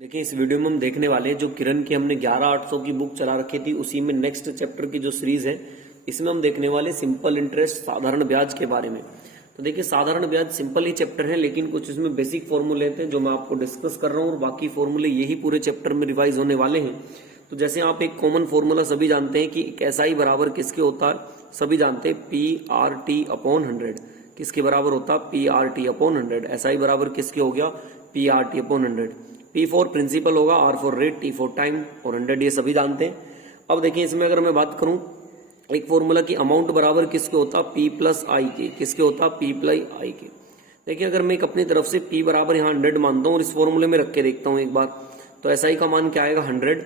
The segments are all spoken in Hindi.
देखिए इस वीडियो में हम देखने वाले हैं जो किरण की हमने 11,800 की बुक चला रखी थी उसी में नेक्स्ट चैप्टर की जो सीरीज है इसमें हम देखने वाले सिंपल इंटरेस्ट साधारण ब्याज के बारे में। तो देखिए साधारण ब्याज सिंपल ही चैप्टर है लेकिन कुछ इसमें बेसिक फॉर्मूले हैं जो मैं आपको डिस्कस कर रहा हूँ और बाकी फॉर्मूले यही पूरे चैप्टर में रिवाइज होने वाले हैं। तो जैसे आप एक कॉमन फॉर्मूला सभी जानते हैं कि SI बराबर किसके होता है, सभी जानते हैं PRT/100 किसके बराबर होता है PRT/100। SI बराबर किसके हो गया PRT/100। P फॉर प्रिंसिपल होगा, R for rate, T for time और 100 ये सभी जानते हैं। अब देखिए इसमें अगर मैं बात करूं एक फॉर्मूला की अमाउंट बराबर किसके होता P+I के, किसके होता P+I के। देखिए अगर मैं एक अपनी तरफ से P बराबर यहाँ 100 मानता हूँ और इस फॉर्मूले में रख के देखता हूँ एक बार, तो SI का मान क्या आएगा 100,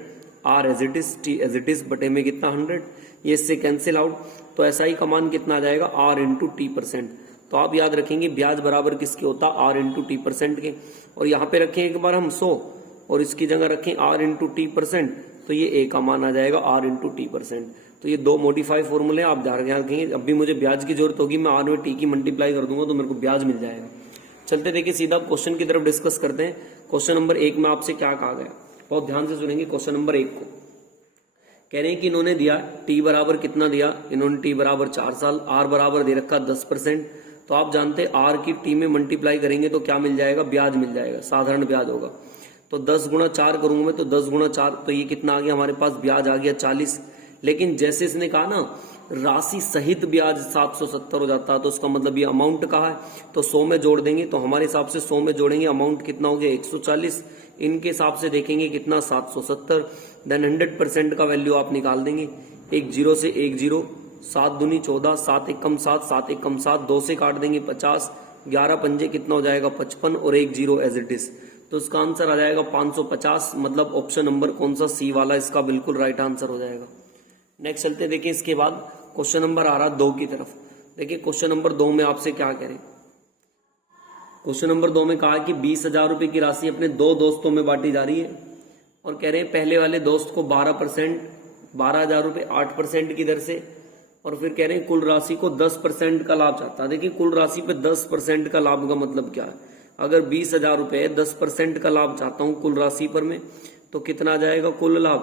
R as it is, T as it is, बटे में कितना 100, ये इससे कैंसिल आउट। तो SI का मान कितना आ जाएगा R इंटू T%। तो आप याद रखेंगे ब्याज बराबर किसके होता R इंटू T% के। और यहाँ पे रखें एक बार हम 100 और इसकी जगह रखें R इंटू T%, तो ये A का मान आ जाएगा R इंटू T%। तो ये दो मॉडिफाई फॉर्मूले आप ध्यान रखेंगे। अब भी मुझे ब्याज की जरूरत होगी, मैं R में T की मल्टीप्लाई कर दूंगा तो मेरे को ब्याज मिल जाएगा। चलते देखिए सीधा क्वेश्चन की तरफ डिस्कस करते हैं। क्वेश्चन नंबर 1 में आपसे क्या कहा गया, बहुत ध्यान से सुनेंगे। क्वेश्चन नंबर 1 को कह रहे हैं कि इन्होंने दिया T बराबर कितना दिया, इन्होंने T बराबर 4 साल, R बराबर दे रखा 10%। तो आप जानते हैं R की T में मल्टीप्लाई करेंगे तो क्या मिल जाएगा, ब्याज मिल जाएगा, साधारण ब्याज होगा। तो 10 गुणा 4 करूंगा मैं, तो 10 गुणा 4 तो ये कितना आ गया हमारे पास, ब्याज आ गया 40। लेकिन जैसे इसने कहा ना राशि सहित ब्याज 770 हो जाता है, तो उसका मतलब ये अमाउंट कहा है, तो 100 में जोड़ देंगे। तो हमारे हिसाब से 100 में जोड़ेंगे अमाउंट कितना हो गया 140, इनके हिसाब से देखेंगे कितना 770। देन 100% का वैल्यू आप निकाल देंगे, एक जीरो से एक जीरो, 7 दूनी 14, 7 एक कम 7, 7 एक कम 7, 2 से काट देंगे 50, 11 पंजे कितना हो जाएगा 55 और एक जीरो एज इट इज। तो इसका आंसर आ जाएगा 550, मतलब ऑप्शन नंबर कौन सा सी वाला इसका बिल्कुल राइट आंसर हो जाएगा। नेक्स्ट चलते देखिए इसके बाद क्वेश्चन नंबर आ रहा 2 की तरफ। देखिए क्वेश्चन नंबर 2 में आपसे क्या कह रहे हैं, क्वेश्चन नंबर 2 में कहा कि 20,000 रुपए की राशि अपने 2 दोस्तों में बांटी जा रही है और कह रहे हैं पहले वाले दोस्त को 12%, 12,000 रुपए 8% की दर से, और फिर कह रहे हैं कुल राशि को 10% का लाभ चाहता है। देखिए कुल राशि पे 10% का लाभ का मतलब क्या है, अगर 20,000 रुपए 10% का लाभ चाहता हूं कुल राशि पर में, तो कितना आ जाएगा कुल लाभ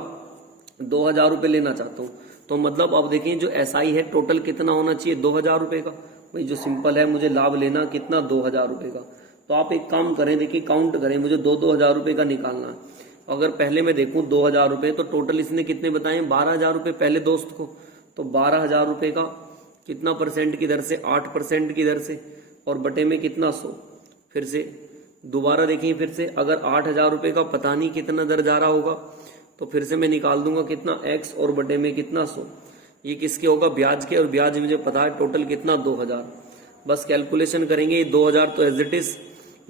2,000 रुपए लेना चाहता हूं। तो मतलब अब देखिए जो SI है टोटल कितना होना चाहिए 2,000 रुपए का। भाई जो सिंपल है मुझे लाभ लेना कितना 2,000 रुपए का। तो आप एक काम करें, देखिए काउंट करें, मुझे 2,000 रुपए का निकालना है। अगर पहले मैं देखूं 2,000 रुपए, तो टोटल इसने कितने बताए 12,000 रुपए पहले दोस्त को, तो 12,000 रुपए का कितना परसेंट की दर से 8% की दर से, और बटे में कितना 100। फिर से दोबारा देखिए, फिर से अगर 8,000 रुपए का पता नहीं कितना दर जा रहा होगा, तो फिर से मैं निकाल दूंगा कितना x और बटे में कितना 100। ये किसके होगा ब्याज के, और ब्याज मुझे पता है टोटल कितना 2,000। बस कैलकुलेशन करेंगे, 2,000 तो एज इट इज,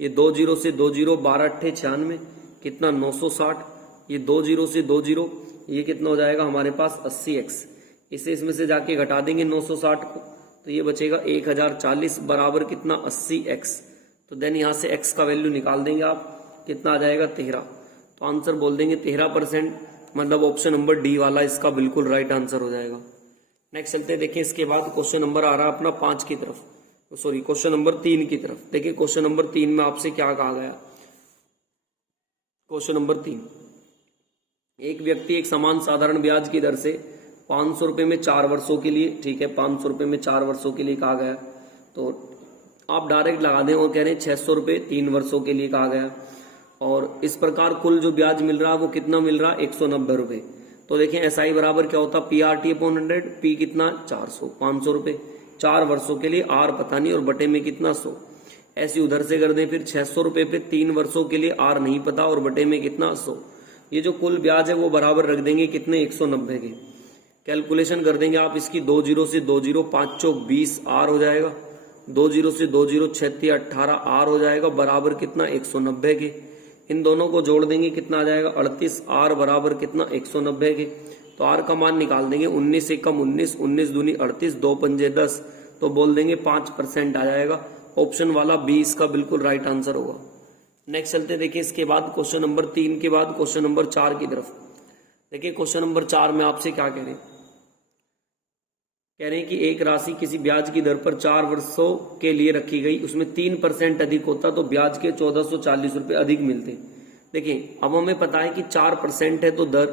ये 2 जीरो से 2 जीरो, 12 अट्ठे 96, कितना 960, ये 2 जीरो से 2 जीरो, ये कितना हो जाएगा हमारे पास 80x। इसे इसमें से जाके घटा देंगे 960 को, तो ये बचेगा 1040 बराबर कितना 80x। तो देन यहां से x का वैल्यू निकाल देंगे आप, कितना आ जाएगा 13। तो आंसर बोल देंगे 13%, मतलब ऑप्शन नंबर डी वाला इसका बिल्कुल राइट आंसर हो जाएगा। नेक्स्ट चलते हैं, देखिए इसके बाद क्वेश्चन नंबर आ रहा है अपना 5 की तरफ, सॉरी क्वेश्चन नंबर 3 की तरफ। देखिए क्वेश्चन नंबर 3 में आपसे क्या कहा गया, क्वेश्चन नंबर 3, एक व्यक्ति एक समान साधारण ब्याज की दर से 500 रुपए में 4 वर्षों के लिए, ठीक है 500 रुपए में 4 वर्षों के लिए कहा गया, तो आप डायरेक्ट लगा दें और कह रहे हैं 600 रुपए 3 वर्षों के लिए कहा गया, और इस प्रकार कुल जो ब्याज मिल रहा है वो कितना मिल रहा है 190 रुपए। तो देखें SI बराबर क्या होता PRT/100, P कितना 400, 500 रुपए 4 वर्षों के लिए, R पता नहीं और बटे में कितना 100। ऐसी उधर से कर दें फिर 600 रुपए पे 3 वर्षों के लिए, R नहीं पता और बटे में कितना 100। ये जो कुल ब्याज है वो बराबर रख देंगे कितने 190 के। कैलकुलेशन कर देंगे आप इसकी, 2 जीरो से 2 जीरो, 5 चौक 20 R हो जाएगा, 2 जीरो से 2 जीरो, 36 18 R हो जाएगा, बराबर कितना 190 के। इन दोनों को जोड़ देंगे कितना आ जाएगा 38, R बराबर कितना 190 के। तो R का मान निकाल देंगे, 19 से कम 19, 19 दूनी 38, 2 पंजे 10, तो बोल देंगे 5% आ जाएगा। ऑप्शन वाला बी इसका बिल्कुल राइट आंसर होगा। नेक्स्ट चलते देखिए इसके बाद क्वेश्चन नंबर 3 के बाद क्वेश्चन नंबर 4 की तरफ। देखिए क्वेश्चन नंबर 4 में आपसे क्या कह रहे हैं, कह रहे हैं कि एक राशि किसी ब्याज की दर पर 4 वर्षों के लिए रखी गई, उसमें 3% अधिक होता तो ब्याज के 1440 रुपए अधिक मिलते। देखिए अब हमें पता है कि 4% है, तो दर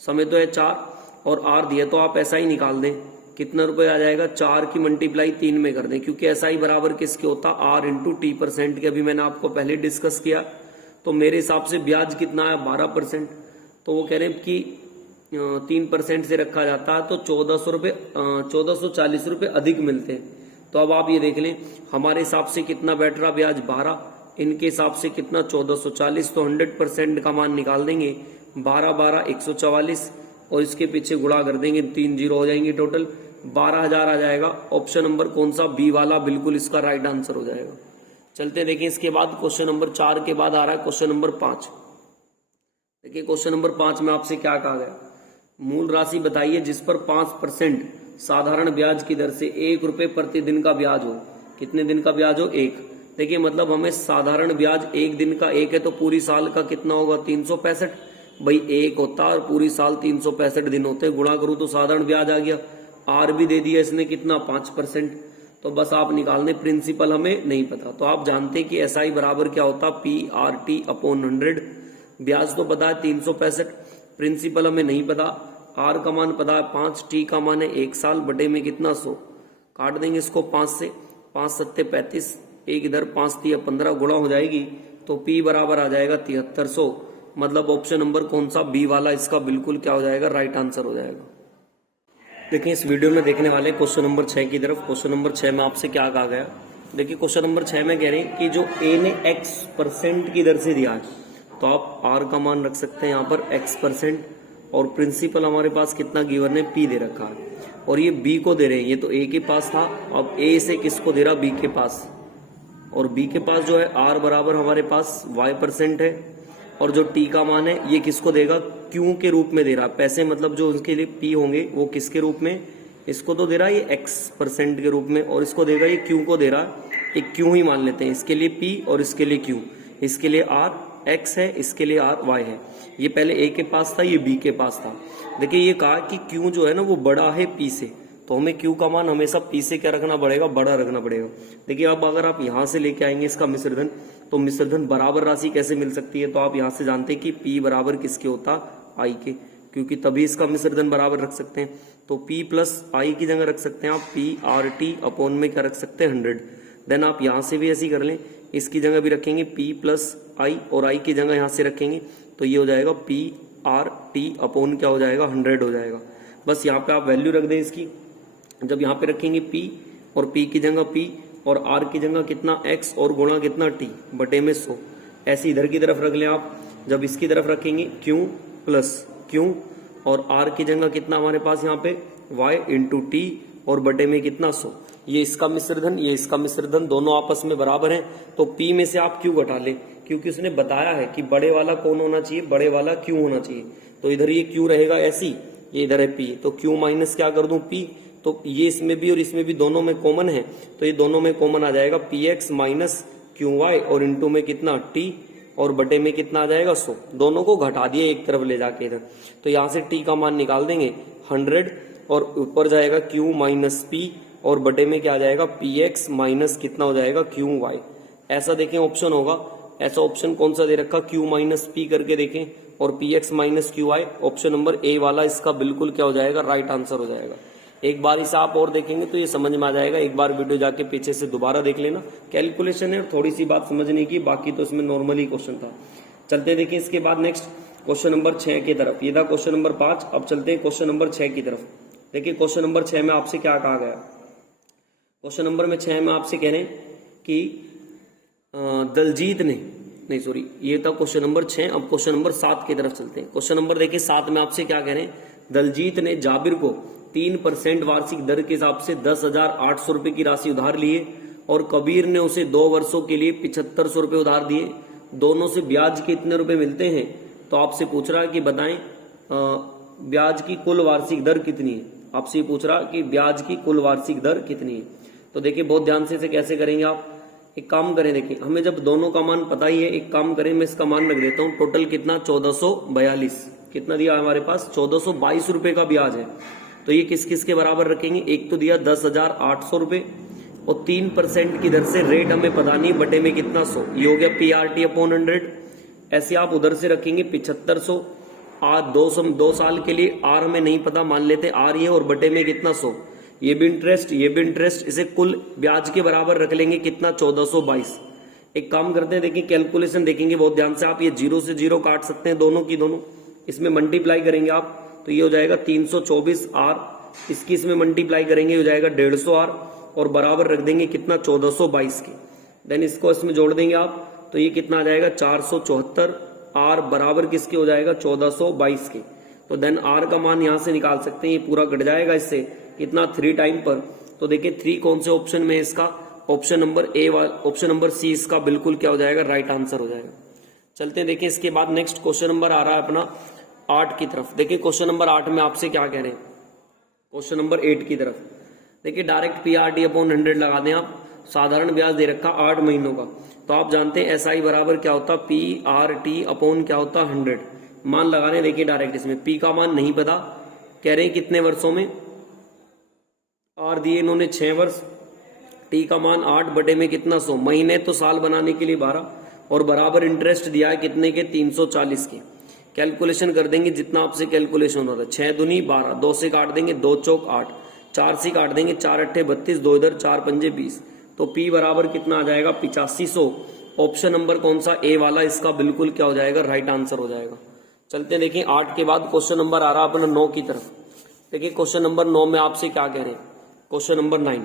समय तो है 4 और आर दिया, तो आप ऐसा ही निकाल दें, कितना रुपए आ जाएगा, 4 की मल्टीप्लाई 3 में कर दें, क्योंकि ऐसा ही बराबर किसके होता, आर इंटू टी% के। अभी मैंने आपको पहले डिस्कस किया, तो मेरे हिसाब से ब्याज कितना है 12%, तो वो कह रहे हैं कि 3% से रखा जाता है, तो 1440 रुपये अधिक मिलते हैं। तो अब आप ये देख लें, हमारे हिसाब से कितना बैठ रहा ब्याज 12, इनके हिसाब से कितना 1440, तो 100% का मान निकाल देंगे, 12 12 144, और इसके पीछे गुणा कर देंगे, 3 जीरो हो जाएंगे, टोटल 12,000 आ जाएगा। ऑप्शन नंबर कौन सा, बी वाला, बिल्कुल इसका राइट आंसर हो जाएगा। चलते देखें, इसके बाद क्वेश्चन नंबर 4 के बाद आ रहा है क्वेश्चन नंबर 5। देखिए क्वेश्चन नंबर 5 में आपसे क्या कहा गया, मूल राशि बताइए जिस पर 5% साधारण ब्याज की दर से 1 रुपए प्रति दिन का ब्याज हो। कितने दिन का ब्याज हो, 1। देखिए मतलब हमें साधारण ब्याज 1 दिन का 1 है, तो पूरी साल का कितना होगा, 365। भाई 1 होता और पूरी साल 365 दिन होते, गुणा करूं तो साधारण ब्याज आ गया। आर भी दे दिया इसने, कितना 5%, तो बस आप निकाल दें, प्रिंसिपल हमें नहीं पता। तो आप जानते हैं कि ऐसा ही बराबर क्या होता, PRT अपॉन 100। ब्याज तो पता है 365, प्रिंसिपल हमें नहीं पता, आर का मान पता है 5, टी का मान है 1 साल, बटे में कितना 100, काट देंगे इसको 5 से, 5 सत्ते 35, एक इधर 5 तिया 15, गुणा हो जाएगी, तो P बराबर आ जाएगा 7300। मतलब ऑप्शन नंबर कौन सा, बी वाला, इसका बिल्कुल क्या हो जाएगा, राइट आंसर हो जाएगा। देखिए इस वीडियो में देखने वाले क्वेश्चन नंबर 6 की तरफ। क्वेश्चन नंबर 6 में आपसे क्या कहा गया, देखिए क्वेश्चन नंबर 6 में कह रहे हैं कि जो ए ने x% की दर से दिया है, तो आप आर का मान रख सकते हैं यहाँ पर x%, और प्रिंसिपल हमारे पास कितना गिवन है, P दे रखा है, और ये B को दे रहे हैं, ये तो A के पास था, अब A से किसको दे रहा, B के पास, और B के पास जो है R बराबर हमारे पास y% है, और जो T का मान है ये किसको देगा, Q के रूप में दे रहा है। पैसे मतलब जो उसके लिए P होंगे वो किसके रूप में, इसको तो दे रहा है ये x% के रूप में, और इसको देगा ये Q को दे रहा है, एक Q ही मान लेते हैं, इसके लिए P और इसके लिए Q, इसके लिए R x है, इसके लिए R y है। ये पहले A के पास था, ये B के पास था। देखिए ये कहा कि Q जो है ना वो बड़ा है P से, तो हमें Q का मान हमेशा P से क्या रखना पड़ेगा, बड़ा रखना पड़ेगा। देखिए अब अगर आप यहां से लेके आएंगे इसका मिश्रधन, तो मिश्रधन बराबर राशि कैसे मिल सकती है, तो आप यहां से जानते हैं कि P बराबर किसके होता, I के, क्योंकि तभी इसका मिश्रधन बराबर रख सकते हैं। तो P प्लस I की जगह रख सकते हैं आप PRT अपॉन में क्या रख सकते हैं, 100। देन आप यहां से भी ऐसे ही कर लें, इसकी जगह भी रखेंगे P प्लस I, और I की जगह यहां से रखेंगे, तो ये हो जाएगा PRT अपॉन क्या हो जाएगा, 100 हो जाएगा। बस यहाँ पे आप वैल्यू रख दें इसकी, जब यहाँ पे रखेंगे P, और P की जगह P, और R की जगह कितना X, और गुणा कितना T, बटे में 100। ऐसे इधर की तरफ रख लें आप, जब इसकी तरफ रखेंगे Q प्लस Q, और R की जगह कितना हमारे पास यहाँ पे Y इंटू T, और बटे में कितना 100। ये इसका मिश्रधन, ये इसका मिश्रधन, दोनों आपस में बराबर हैं, तो P में से आप Q घटा लें, क्योंकि उसने बताया है कि बड़े वाला कौन होना चाहिए, बड़े वाला Q होना चाहिए। तो इधर ये Q रहेगा ऐसी, ये इधर है P, तो Q माइनस क्या कर दूं P, तो ये इसमें भी और इसमें भी दोनों में कॉमन है, तो ये दोनों में कॉमन आ जाएगा PX माइनस QY, और इंटू में कितना T, और बटे में कितना आ जाएगा 100। दोनों को घटा दिए एक तरफ ले जाके इधर, तो यहाँ से T का मान निकाल देंगे 100, और ऊपर जाएगा Q माइनस P, और बटे में क्या आ जाएगा PX माइनस कितना हो जाएगा QY। ऐसा देखें ऑप्शन होगा, ऐसा ऑप्शन कौन सा दे रखा, Q माइनस P करके देखें, और PX minus QY, option number A वाला इसका बिल्कुल क्या हो जाएगा, राइट आंसर हो जाएगा। एक बार इसे आप और देखेंगे तो ये समझ में आ जाएगा, एक बार वीडियो जाके पीछे से दोबारा देख लेना, कैलकुलेशन है, थोड़ी सी बात समझने की, बाकी तो इसमें नॉर्मली क्वेश्चन था। चलते देखिए इसके बाद नेक्स्ट क्वेश्चन नंबर 6 की तरफ। ये था क्वेश्चन नंबर 5, अब चलते हैं क्वेश्चन नंबर 6 की तरफ। देखिए क्वेश्चन नंबर 6 में आपसे क्या कहा गया, क्वेश्चन नंबर में 6 में आपसे कह रहे हैं कि दलजीत ने, नहीं सॉरी ये था क्वेश्चन नंबर 6, अब क्वेश्चन नंबर 7 की तरफ चलते हैं। क्वेश्चन नंबर देखिए 7 में आपसे क्या कह रहे हैं, दलजीत ने जाबिर को 3% वार्षिक दर के हिसाब से 10,800 रुपए की राशि उधार लिए, और कबीर ने उसे 2 वर्षों के लिए 7500 रुपए उधार दिए। दोनों से ब्याज कितने रुपए मिलते हैं, तो आपसे पूछ रहा है कि बताएं ब्याज की कुल वार्षिक दर कितनी है। आपसे ये पूछ रहा कि ब्याज की कुल वार्षिक दर कितनी है। तो देखिए बहुत ध्यान से इसे कैसे करेंगे आप, एक काम करें, देखिए हमें जब दोनों का मान पता ही है, एक काम करें मैं इसका मान रख देता हूं, टोटल कितना 1442, कितना दिया हमारे पास 1422 रुपए का ब्याज है। तो ये किस किस के बराबर रखेंगे, एक तो दिया 10,800 रुपए, और 3% की दर से रेट हमें पता नहीं, बटे में कितना 100, ये हो गया PRT अपॉन 100। ऐसे आप उधर से रखेंगे 7500, आज 2 साल के लिए आर हमें नहीं पता, मान लेते आर ये और बटे में कितना 100, ये भी इंटरेस्ट ये भी इंटरेस्ट, इसे कुल ब्याज के बराबर रख लेंगे कितना 1422। एक काम करते हैं, देखिए कैलकुलेशन देखेंगे बहुत ध्यान से आप, ये 0 से 0 काट सकते हैं दोनों की दोनों, इसमें मल्टीप्लाई करेंगे आप तो ये हो जाएगा 324 आर, इसकी इसमें मल्टीप्लाई करेंगे हो जाएगा 150 आर, और बराबर रख देंगे कितना 1422 के। देन इसको इसमें जोड़ देंगे आप तो ये कितना आ जाएगा 474 आर बराबर किसके हो जाएगा 1422 के। तो देन आर का मान यहां से निकाल सकते हैं, ये पूरा कट जाएगा इससे कितना 3 टाइम पर। तो देखिए 3 कौन से ऑप्शन में इसका, option number A option number C इसका बिल्कुल क्या हो जाएगा राइट आंसर हो जाएगा। चलते हैं देखिए इसके बाद नेक्स्ट क्वेश्चन नंबर आ रहा है अपना 8 की तरफ। देखिए क्वेश्चन नंबर 8 में आपसे क्या कह रहे हैं, क्वेश्चन नंबर 8 की तरफ देखिए डायरेक्ट PRT अपॉन 100 लगा दें आप, साधारण ब्याज दे रखा 8 महीनों का, तो आप जानते हैं SI बराबर क्या होता PRT अपॉन क्या होता 100, मान लगाने देखिए डायरेक्ट, इसमें P का मान नहीं पता, कह रहे हैं कितने वर्षों में, R दिए इन्होंने 6 वर्ष, T का मान 8 बटे में कितना 100, महीने तो साल बनाने के लिए 12, और बराबर इंटरेस्ट दिया है कितने के 340 के। कैलकुलेशन कर देंगे जितना आपसे कैलकुलेशन हो रहा है, 6 दूनी 12, 2 से काट देंगे 2 चौक 8, 4 से काट देंगे 4 अट्ठे 32, 2 इधर 4 पंजे 20, तो P बराबर कितना आ जाएगा 8500। ऑप्शन नंबर कौन सा ए वाला इसका बिल्कुल क्या हो जाएगा राइट आंसर हो जाएगा। चलते हैं देखिए 8 के बाद क्वेश्चन नंबर आ रहा है अपना 9 की तरफ। देखिए क्वेश्चन नंबर 9 में आपसे क्या कह रहे हैं, क्वेश्चन नंबर 9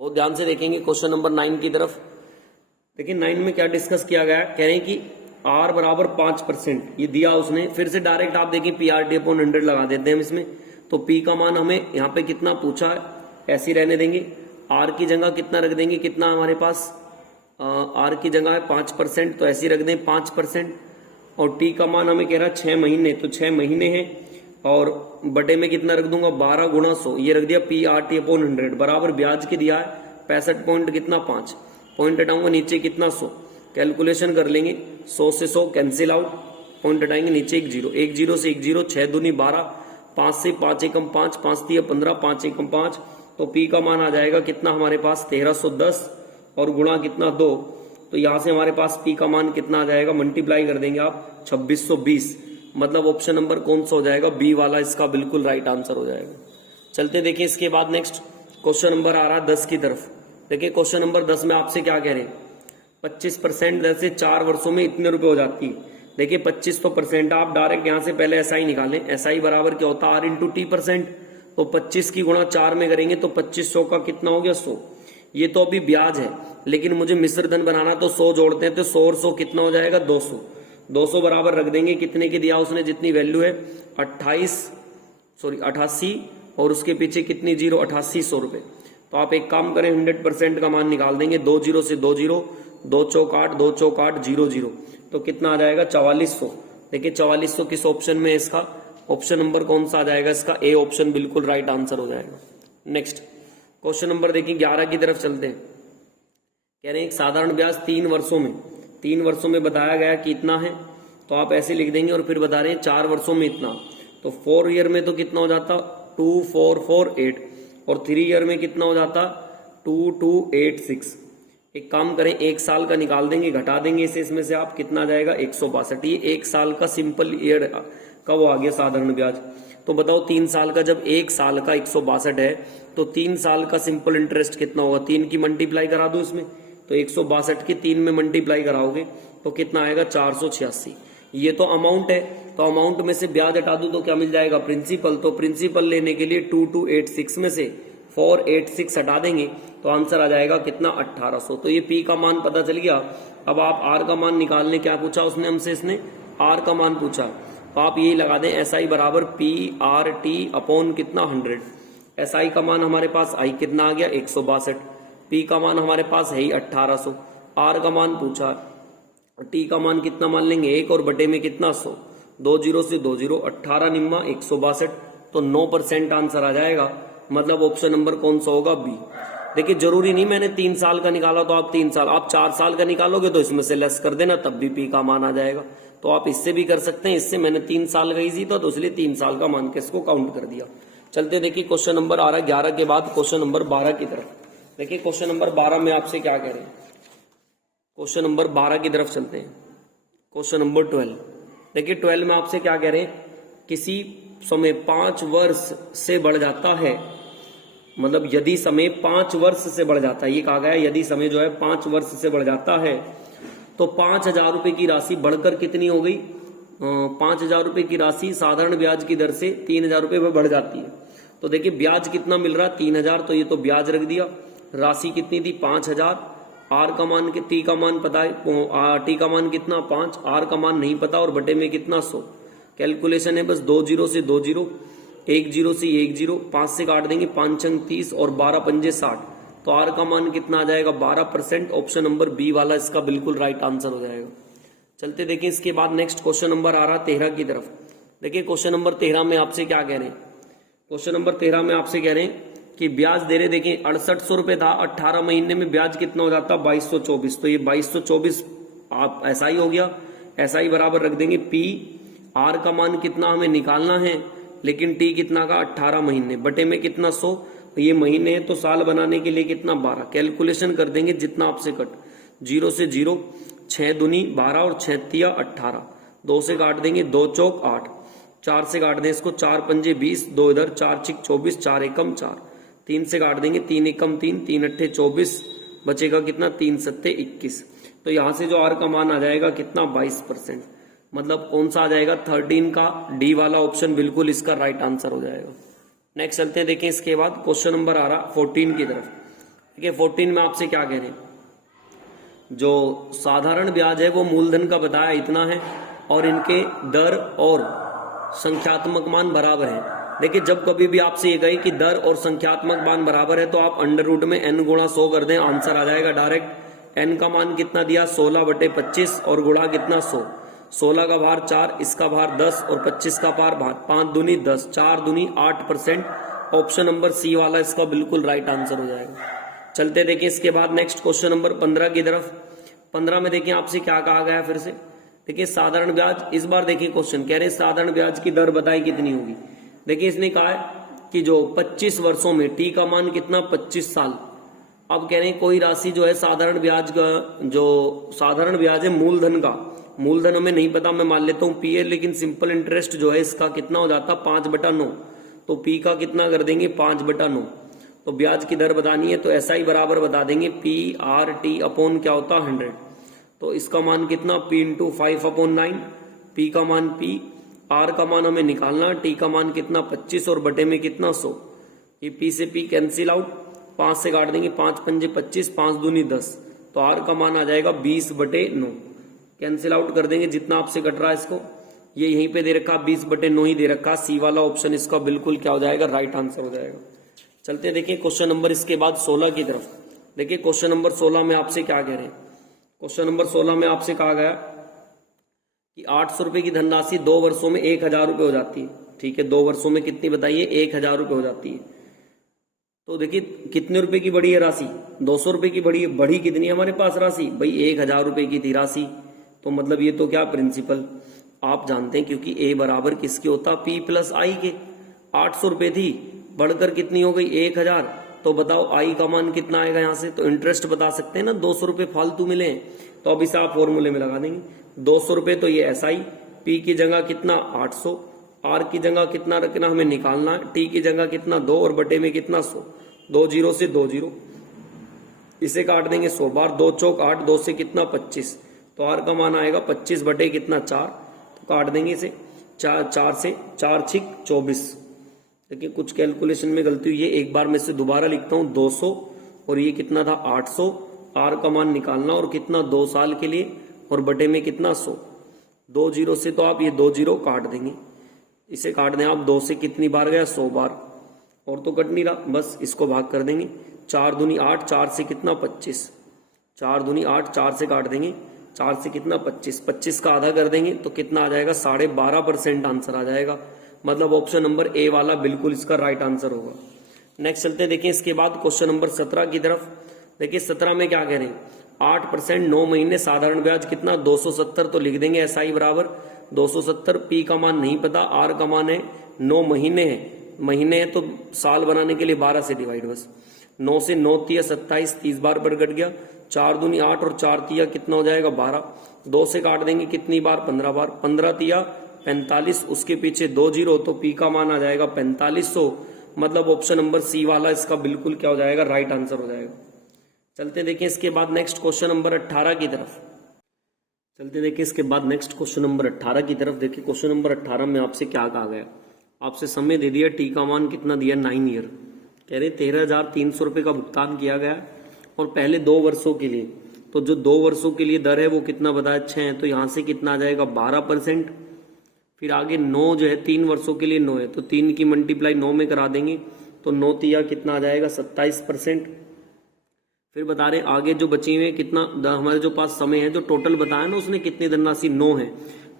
बहुत ध्यान से देखेंगे क्वेश्चन नंबर 9 की तरफ। देखिए 9 में क्या डिस्कस किया गया है, कह रहे हैं कि R बराबर 5%, ये दिया उसने, फिर से डायरेक्ट आप देखिए PRT अपॉन 100 लगा देते हैं हम इसमें, तो P का मान हमें यहाँ पे कितना पूछा है ऐसे ही रहने देंगे, R की जगह कितना रख देंगे, कितना हमारे पास R की जगह है 5%, तो ऐसे ही रख दें 5%, और T का मान हमें कह रहा है 6 महीने, तो 6 महीने है, और बटे में कितना रख दूंगा 12 गुणा 100, ये रख दिया PRT अपॉन 100 बराबर ब्याज के दिया है 65 पॉइंट कितना 5, पॉइंट हटाऊंगा नीचे कितना 100, कैलकुलेशन कर लेंगे 100 से 100 कैंसिल आउट, पॉइंट हटाएंगे नीचे 1 0, 1 0 से 1 0, 6 दूनी 12, 5 से 5 एकम 5, 5 दिया 15, 5 एकम 5, तो P का मान आ जाएगा कितना हमारे पास 1310 और गुणा कितना 2, तो यहां से हमारे पास P का मान कितना आ जाएगा, मल्टीप्लाई कर देंगे आप 2620, मतलब ऑप्शन नंबर कौन सा हो जाएगा बी वाला इसका बिल्कुल राइट आंसर हो जाएगा। चलते देखिए इसके बाद नेक्स्ट क्वेश्चन नंबर आ रहा है 10 की तरफ। देखिए क्वेश्चन नंबर 10 में आपसे क्या कह रहे हैं, 25% दर से 4 वर्षों में इतने रुपए हो जाती है। देखिए 25 तो परसेंट, आप डायरेक्ट यहां से पहले SI निकालें, SI बराबर क्या होता है R इंटू T%, तो 25 की गुणा 4 में करेंगे तो 2500 का कितना हो गया 100, ये तो अभी ब्याज है, लेकिन मुझे मिश्र धन बनाना तो 100 जोड़ते हैं, तो 100 और 100 कितना हो जाएगा 200, 200 बराबर रख देंगे कितने के दिया उसने, जितनी वैल्यू है 88 और उसके पीछे कितनी 0, 8800 रुपए। तो आप एक काम करें 100% का मान निकाल देंगे, 2 0 से 2 0, 2 चौक 8, 2 चौक 8, 0 0, तो कितना आ जाएगा 4400। देखिए 4400 किस ऑप्शन में है इसका, ऑप्शन नंबर कौन सा आ जाएगा इसका, ए ऑप्शन बिल्कुल राइट आंसर हो जाएगा। नेक्स्ट क्वेश्चन नंबर देखिए 11 की तरफ चलते हैं। कह रहे हैं एक साधारण ब्याज 3 वर्षों में बताया गया कि इतना है, तो आप ऐसे लिख देंगे, और फिर बता रहे हैं 4 वर्षों में इतना, तो 4 ईयर में तो कितना हो जाता 2 4 4 8, और 3 ईयर में कितना हो जाता 2 2 8 6। एक काम करें 1 साल का निकाल देंगे, घटा देंगे इसे इसमें से आप, कितना आ जाएगा 162, ये 1 साल का सिंपल ईयर का वो आ गया साधारण ब्याज। तो बताओ 3 साल का, जब 1 साल का 162 है तो 3 साल का सिंपल इंटरेस्ट कितना होगा, 3 की मल्टीप्लाई करा दो इसमें, तो 162 की 3 में मल्टीप्लाई कराओगे तो कितना आएगा 486। ये तो अमाउंट है, तो अमाउंट में से ब्याज हटा दो तो क्या मिल जाएगा प्रिंसिपल, तो प्रिंसिपल लेने के लिए 2286 में से 486 हटा देंगे तो आंसर आ जाएगा कितना 1800। तो ये P का मान पता चल गया। अब आप R का मान निकालने, क्या पूछा उसने हमसे, इसने R का मान पूछा, तो आप यही लगा दें SI बराबर PRT अपॉन कितना 100। SI का मान हमारे पास I कितना आ गया 162, P का मान हमारे पास है ही 1800, R का मान पूछा, T का मान कितना मान लेंगे 1 और बटे में कितना 100, 2 0 से 2 0, 18 निम्मा 162, तो 9% आंसर आ जाएगा, मतलब ऑप्शन नंबर कौन सा होगा बी। देखिए जरूरी नहीं मैंने 3 साल का निकाला तो आप 3 साल, आप 4 साल का निकालोगे तो इसमें से लेस कर देना, तब भी P का मान आ जाएगा। तो आप इससे भी कर सकते हैं, इससे मैंने 3 साल का इजी था तो इसलिए 3 साल का मान के इसको काउंट कर दिया। चलते देखिए क्वेश्चन नंबर आ रहा है 11 के बाद क्वेश्चन नंबर 12 की तरफ। देखिए क्वेश्चन नंबर 12 में आपसे क्या कह रहे हैं, क्वेश्चन नंबर 12 की तरफ चलते हैं। Question number 12। देखिए 12 में आपसे क्या कह रहे हैं, किसी समय 5 वर्ष से बढ़ जाता है, मतलब यदि समय 5 वर्ष से बढ़ जाता है, ये कहा गया है यदि समय जो है 5 वर्ष से बढ़ जाता है तो 5,000 रुपए की राशि बढ़कर कितनी हो गई, 5,000 रुपए की राशि साधारण ब्याज की दर से 3,000 रुपए पर बढ़ जाती है। तो देखिए ब्याज कितना मिल रहा है 3,000, तो ये तो ब्याज रख दिया। राशि कितनी थी 5,000, आर का मान टी का मान पता है, टी का मान कितना 5, आर का मान नहीं पता और बटे में कितना 100। कैलकुलेशन है बस 2 जीरो से 2 जीरो, 1 जीरो से 1 जीरो, 5 से काट देंगे 5 छंग 30 और 12 पंजे 60, तो आर का मान कितना आ जाएगा 12%। ऑप्शन नंबर बी वाला इसका बिल्कुल राइट आंसर हो जाएगा। चलते देखिए इसके बाद नेक्स्ट क्वेश्चन नंबर आ रहा 13 की तरफ। देखिए क्वेश्चन नंबर 13 में आपसे क्या कह रहे हैं, क्वेश्चन नंबर 13 में आपसे कह रहे हैं कि ब्याज दे रहे, देखिए 6800 रुपए था, 18 महीने में ब्याज कितना हो जाता 2224, तो ये 2224 आप ऐसा ही हो गया, ऐसा ही बराबर रख देंगे। पी आर का मान कितना हमें निकालना है, लेकिन टी कितना का 18 महीने, बटे में कितना 100, ये महीने है तो साल बनाने के लिए कितना 12। कैलकुलेशन कर देंगे जितना आपसे कट, 0 से 0, 6 दूनी 12 और 6 तिया 18, 2 से काट देंगे 2 चौक 8, 4 से काट दें इसको 4 पंजे 20, 2 इधर 4 छिक 24, 4 एकम 4, 3 से काट देंगे 3 एकम 3, 3 अट्ठे 24, बचेगा कितना 3 सत्ते 21। तो यहां से जो आर का मान आ जाएगा कितना 22%, मतलब कौन सा आ जाएगा 13 का डी वाला ऑप्शन बिल्कुल इसका राइट आंसर हो जाएगा। नेक्स्ट चलते हैं, देखें इसके बाद क्वेश्चन नंबर आ रहा 14 की तरफ। देखिए 14 में आपसे क्या कह रहे हैं, जो साधारण ब्याज है वो मूलधन का बताया इतना है और इनके दर और संख्यात्मक मान बराबर है। देखिए जब कभी भी आपसे ये कहे कि दर और संख्यात्मक मान बराबर है तो आप अंडर रूट में n गुणा 100 कर दें, आंसर आ जाएगा डायरेक्ट। n का मान कितना दिया 16/25 और गुणा कितना 100, 16 का भार 4, इसका भार 10 और 25 का भार 5 दूनी 10, 4 दूनी 8%। ऑप्शन नंबर सी वाला इसका बिल्कुल राइट आंसर हो जाएगा। चलते देखिए इसके बाद नेक्स्ट क्वेश्चन नंबर 15 की तरफ। 15 में देखिए आपसे क्या कहा गया फिर से, देखिए साधारण ब्याज, इस बार देखिए क्वेश्चन कह रहे हैं साधारण ब्याज की दर बताएं कितनी होगी। देखिए इसने कहा है कि जो 25 वर्षों में टी का मान कितना 25 साल। अब कह रहे हैं कोई राशि जो है साधारण ब्याज का, जो साधारण ब्याज है मूलधन का, मूलधन हमें नहीं पता, मैं मान लेता हूं पी है, लेकिन सिंपल इंटरेस्ट जो है इसका कितना हो जाता 5/9, तो पी का कितना कर देंगे 5/9। तो ब्याज की दर बतानी है तो ऐसा ही बराबर बता देंगे पी आर टी अपॉन क्या होता 100, तो इसका मान कितना पी इंटू 5/9, पी का मान पी, आर का मान हमें निकालना, टी का मान कितना 25 और बटे में कितना 100। ये पी से पी कैंसिल आउट, 5 से काट देंगे 5 पंजे 25, 5 दूनी 10, तो आर का मान आ जाएगा 20/9। कैंसिल आउट कर देंगे जितना आपसे कट रहा है इसको, ये यहीं पे दे रखा 20/9 ही दे रखा, सी वाला ऑप्शन इसका बिल्कुल क्या हो जाएगा राइट आंसर हो जाएगा। चलते देखिए क्वेश्चन नंबर इसके बाद 16 की तरफ। देखिए क्वेश्चन नंबर 16 में आपसे क्या कह रहे हैं, क्वेश्चन नंबर 16 में आपसे कहा गया कि 800 रुपए की धनराशि 2 वर्षों में 1,000 रुपए हो जाती है। ठीक है, 2 वर्षों में कितनी बताइए 1,000 रुपए हो जाती है। तो देखिए कितने रुपए की बढ़ी है राशि, 200 रुपए की बढ़ी है। बढ़ी कितनी है हमारे पास राशि, भाई 1,000 रुपए की थी राशि, तो मतलब ये तो क्या प्रिंसिपल आप जानते हैं, क्योंकि ए बराबर किसके होता पी प्लस आई के। 800 रुपए थी, बढ़कर कितनी हो गई 1,000, तो बताओ आई का मान कितना आएगा यहाँ से, तो इंटरेस्ट बता सकते हैं ना, 200 रुपए फालतू मिले, तो अब इसे आप फॉर्मूले में लगा देंगे 200 रुपए, तो ये एस आई, पी की जगह कितना 800, आर की जगह कितना रखना हमें निकालना, टी की जगह कितना 2 और बटे में कितना 100, 2 जीरो से 2 जीरो, इसे काट देंगे 100 बार, 2 चौक 8, 2 से कितना 25, तो आर का मान आएगा 25 बटे कितना 4, तो काट देंगे इसे 4 से 4 छिक 24। देखिए कुछ कैलकुलेशन में गलती हुई है, एक बार मैं इसे दोबारा लिखता हूं 200 और ये कितना था 800, आर का मान निकालना और कितना 2 साल के लिए और बटे में कितना 100, 2 जीरो से तो आप ये 2 जीरो काट देंगे, इसे काट दें आप 2 से कितनी बार गया 100 बार, और तो कट नहीं रहा, बस इसको भाग कर देंगे, 4 दूनी 8, 4 से कितना 25, 4 दूनी 8, 4 से काट देंगे, 4 से कितना 25, 25 का आधा कर देंगे तो कितना आ जाएगा 12.5% आंसर आ जाएगा, मतलब ऑप्शन नंबर ए वाला बिल्कुल इसका राइट आंसर होगा। नेक्स्ट चलते हैं, देखिए इसके बाद क्वेश्चन नंबर 17 की तरफ। देखिए 17 में क्या कह रहे हैं, 8% 9 महीने साधारण ब्याज कितना 270, तो लिख देंगे एस आई बराबर 270, पी का मान नहीं पता, आर का मान है 9 महीने है, महीने है तो साल बनाने के लिए 12 से डिवाइड बस, 9 से 9 तिया 27, 30 बार पर कट गया। 4 दूनी 8 और 4 तिया कितना हो जाएगा 12। 2 से काट देंगे कितनी बार 15 बार। 15 तिया 45, उसके पीछे 2 जीरो, तो पी का मान आ जाएगा 4500। मतलब ऑप्शन नंबर सी वाला इसका बिल्कुल क्या हो जाएगा, राइट आंसर हो जाएगा। चलते देखें इसके बाद नेक्स्ट क्वेश्चन नंबर 18 की तरफ। चलते देखें इसके बाद नेक्स्ट क्वेश्चन नंबर 18 की तरफ। देखिए क्वेश्चन नंबर 18 में आपसे क्या कहा गया, आपसे समय दे दिया, टी का मान कितना दिया 9 ईयर, कह रहे 13,300 रुपये का भुगतान किया गया और पहले 2 वर्षों के लिए। तो जो 2 वर्षों के लिए दर है वो कितना बताया 6 है, तो यहाँ से कितना आ जाएगा 12%। फिर आगे 9 जो है 3 वर्षों के लिए 9 है, तो 3 की मल्टीप्लाई 9 में करा देंगे तो 9 तिया कितना आ जाएगा 27%। फिर बता रहे आगे जो बची हुए कितना हमारे जो पास समय है, जो टोटल बताया ना उसने कितनी धनराशि 9 है,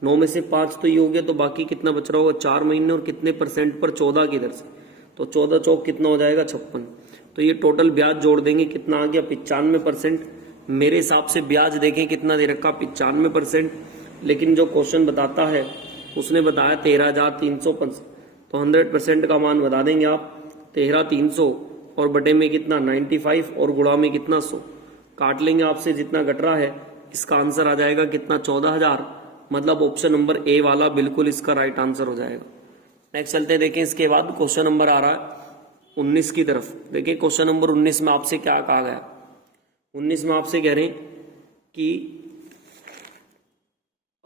9 में से 5 तो ये हो गया, तो बाकी कितना बच रहा होगा 4 महीने और कितने परसेंट पर 14 की दर से, तो 14 चौक कितना हो जाएगा 56। तो ये टोटल ब्याज जोड़ देंगे कितना आ गया 95%। मेरे हिसाब से ब्याज देखें कितना दे रखा 95%, लेकिन जो क्वेश्चन बताता है उसने बताया 13,350, तो 100% का मान बता देंगे आप 13,300 और बटे में कितना 95 और गुणा में कितना 100, काट लेंगे आपसे जितना घट रहा है, इसका आंसर आ जाएगा कितना 14,000। मतलब ऑप्शन नंबर ए वाला बिल्कुल इसका राइट आंसर हो जाएगा। नेक्स्ट चलते देखें इसके बाद क्वेश्चन नंबर आ रहा है 19 की तरफ। देखिए क्वेश्चन नंबर 19 में आपसे क्या कहा गया, 19 में आपसे कह रहे हैं कि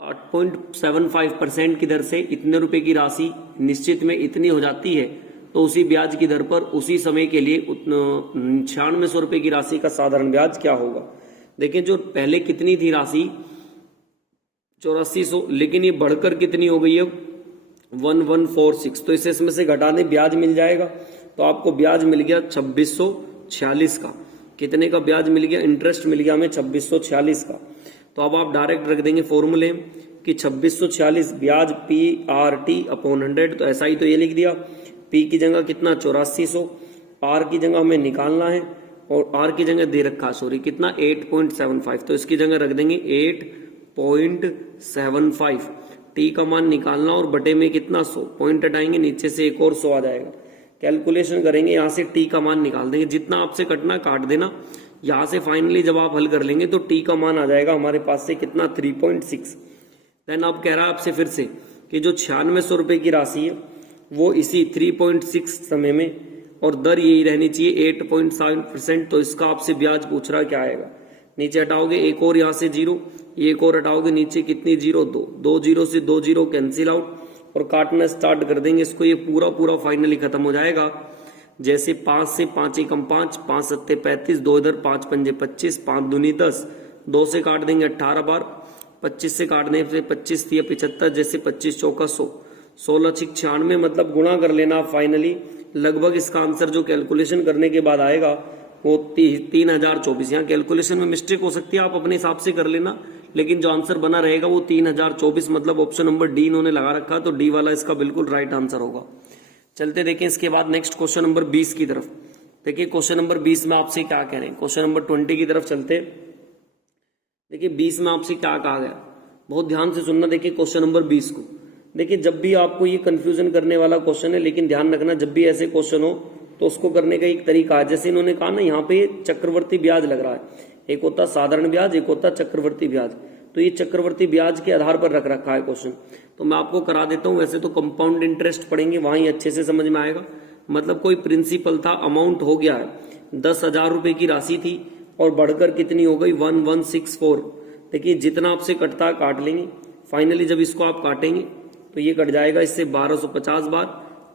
8.75% की दर से इतने रुपए की राशि निश्चित में इतनी हो जाती है, तो उसी ब्याज की दर पर उसी समय के लिए 9600 रुपए की राशि का साधारण ब्याज क्या होगा। देखिए जो पहले कितनी थी राशि 8400, लेकिन ये बढ़कर कितनी हो गई है 1146, तो इसे इसमें से घटा दें ब्याज मिल जाएगा, तो आपको ब्याज मिल गया 2646 का। कितने का ब्याज मिल गया, इंटरेस्ट मिल गया हमें 2646 का। तो अब आप डायरेक्ट रख देंगे फॉर्मूले कि 2646 ब्याज PRT/100, तो ऐसा ही तो ये लिख दिया। P की जगह कितना 8400, R की जगह हमें निकालना है और R की जगह दे रखा सॉरी कितना 8.75, तो इसकी जगह रख देंगे 8.75। T का मान निकालना और बटे में कितना 100, पॉइंट हटाएंगे नीचे से एक और 100 आ जाएगा। कैलकुलेशन करेंगे, यहाँ से T का मान निकाल देंगे, जितना आपसे कटना काट देना। यहाँ से फाइनली जब आप हल कर लेंगे तो T का मान आ जाएगा हमारे पास से कितना 3.6। देन अब कह रहा है आपसे फिर से कि जो 9600 रुपए की राशि है वो इसी 3.6 समय में, और दर यही रहनी चाहिए 8.7%, तो इसका आपसे ब्याज पूछ रहा क्या आएगा। नीचे हटाओगे एक और यहाँ से जीरो, एक और हटाओगे नीचे कितनी जीरो 2, 2 जीरो से 2 जीरो कैंसिल आउट और काटना स्टार्ट कर देंगे इसको। ये पूरा फाइनली खत्म हो जाएगा। जैसे 5 से 5 एकम 5, 5 सत्ते 35, 2 इधर 5 पंजे 25, 5 दूनी 10, 2 से काट देंगे 18 बार, 25 से काटने से 25 थी 75, जैसे 25 चौका 100, 16 छिक 96, मतलब गुणा कर लेना आप। फाइनली लगभग इसका आंसर जो कैलकुलेशन करने के बाद आएगा वो 3024। यहाँ कैलकुलेशन में मिस्टेक हो सकती है, आप अपने हिसाब से कर लेना, लेकिन जो आंसर बना रहेगा वो 3024, मतलब ऑप्शन नंबर डी इन्होंने लगा रखा, तो डी वाला इसका बिल्कुल राइट आंसर होगा। चलते देखें इसके बाद नेक्स्ट क्वेश्चन नंबर 20 की तरफ। देखिए क्वेश्चन नंबर 20 में आपसे क्या कह रहे हैं, क्वेश्चन नंबर 20 की तरफ चलते। देखिए 20 में आपसे क्या कहा गया, बहुत ध्यान से सुनना। देखिए क्वेश्चन नंबर 20 को, देखिए जब भी आपको ये कंफ्यूजन करने वाला क्वेश्चन है, लेकिन ध्यान रखना जब भी ऐसे क्वेश्चन हो तो उसको करने का एक तरीका है। जैसे इन्होंने कहा ना यहाँ पे चक्रवर्ती ब्याज लग रहा है, एक होता साधारण ब्याज, एक होता चक्रवर्ती ब्याज, तो ये चक्रवर्ती ब्याज के आधार पर रख रखा है क्वेश्चन, तो मैं आपको करा देता हूं। वैसे तो कंपाउंड इंटरेस्ट पढ़ेंगे वहीं अच्छे से समझ में आएगा। मतलब कोई प्रिंसिपल था, अमाउंट हो गया है 10,000 रुपए की राशि थी और बढ़कर कितनी हो गई 1164। देखिए जितना आपसे कटता है काट लेंगे। फाइनली जब इसको आप काटेंगे तो ये कट जाएगा इससे 1250 बार,